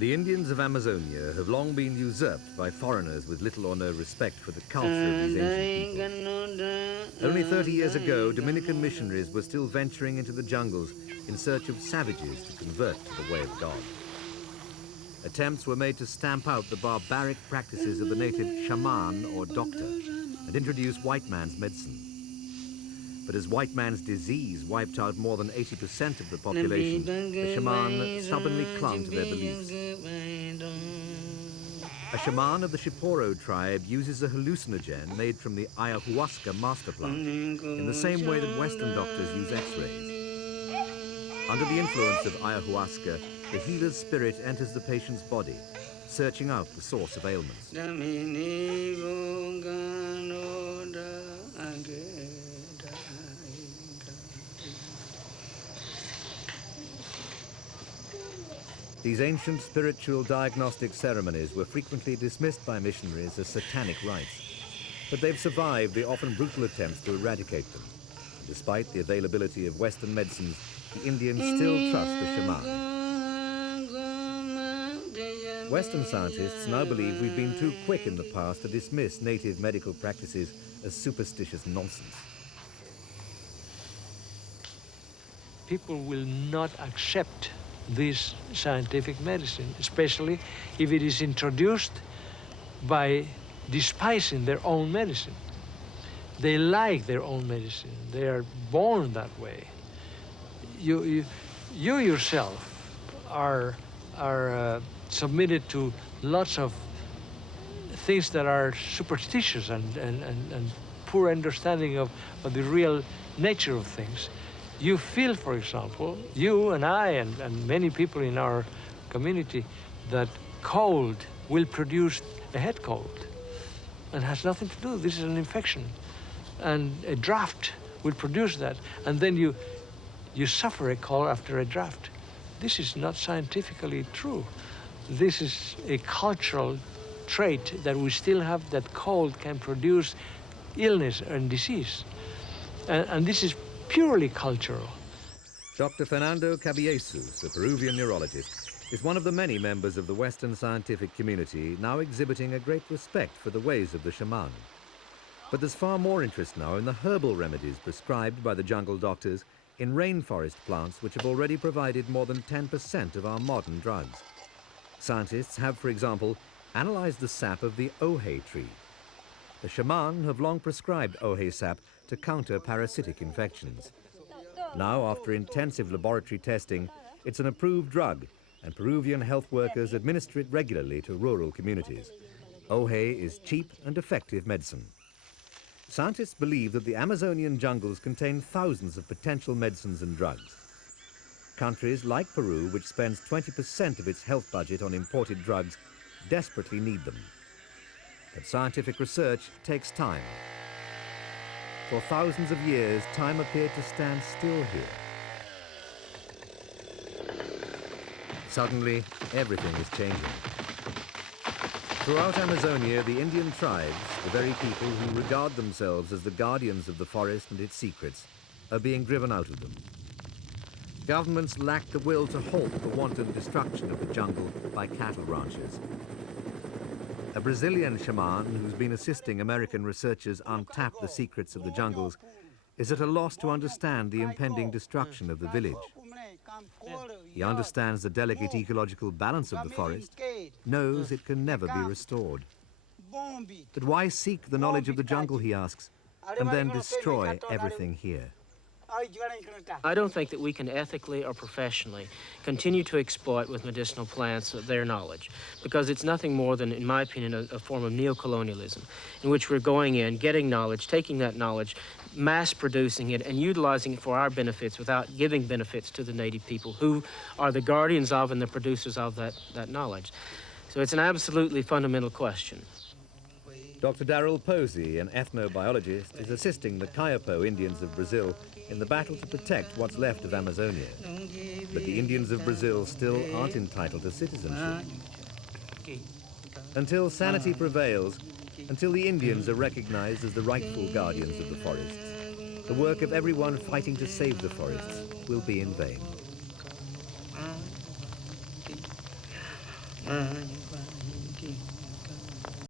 The Indians of Amazonia have long been usurped by foreigners with little or no respect for the culture of these ancient people. Only 30 years ago, Dominican missionaries were still venturing into the jungles in search of savages to convert to the way of God. Attempts were made to stamp out the barbaric practices of the native shaman or doctor and introduce white man's medicine. But as white man's disease wiped out more than 80% of the population, the shaman stubbornly clung to their beliefs. A shaman of the Shiporo tribe uses a hallucinogen made from the ayahuasca master plant in the same way that Western doctors use X-rays. Under the influence of ayahuasca, the healer's spirit enters the patient's body, searching out the source of ailments. These ancient spiritual diagnostic ceremonies were frequently dismissed by missionaries as satanic rites, but they've survived the often brutal attempts to eradicate them. And despite the availability of Western medicines, the Indians still trust the shaman. Western scientists now believe we've been too quick in the past to dismiss native medical practices as superstitious nonsense. People will not accept this scientific medicine, especially if it is introduced by despising their own medicine. They like their own medicine. They are born that way. You yourself are submitted to lots of things that are superstitious and poor understanding of the real nature of things. You feel, for example, you and I and many people in our community, that cold will produce a head cold. And has nothing to do, this is an infection. And a draft will produce that. And then you suffer a cold after a draft. This is not scientifically true. This is a cultural trait that we still have, that cold can produce illness and disease. And this is purely cultural. Dr. Fernando Cabiesus, a Peruvian neurologist, is one of the many members of the Western scientific community now exhibiting a great respect for the ways of the shaman. But there's far more interest now in the herbal remedies prescribed by the jungle doctors in rainforest plants which have already provided more than 10% of our modern drugs. Scientists have, for example, analyzed the sap of the ohe tree. The shaman have long prescribed ohe sap to counter parasitic infections. Now, after intensive laboratory testing, it's an approved drug, and Peruvian health workers administer it regularly to rural communities. Ohe is cheap and effective medicine. Scientists believe that the Amazonian jungles contain thousands of potential medicines and drugs. Countries like Peru, which spends 20% of its health budget on imported drugs, desperately need them. But scientific research takes time. For thousands of years, time appeared to stand still here. Suddenly, everything is changing. Throughout Amazonia, the Indian tribes, the very people who regard themselves as the guardians of the forest and its secrets, are being driven out of them. Governments lack the will to halt the wanton destruction of the jungle by cattle ranchers. A Brazilian shaman who's been assisting American researchers untap the secrets of the jungles is at a loss to understand the impending destruction of the village. He understands the delicate ecological balance of the forest, knows it can never be restored. But why seek the knowledge of the jungle, he asks, and then destroy everything here? I don't think that we can ethically or professionally continue to exploit with medicinal plants their knowledge, because it's nothing more than, in my opinion, a form of neocolonialism, in which we're going in, getting knowledge, taking that knowledge, mass-producing it, and utilizing it for our benefits without giving benefits to the native people who are the guardians of and the producers of that knowledge. So it's an absolutely fundamental question. Dr. Darrell Posey, an ethnobiologist, is assisting the Kayapo Indians of Brazil in the battle to protect what's left of Amazonia. But the Indians of Brazil still aren't entitled to citizenship. Until sanity prevails, until the Indians are recognized as the rightful guardians of the forests, the work of everyone fighting to save the forests will be in vain. money.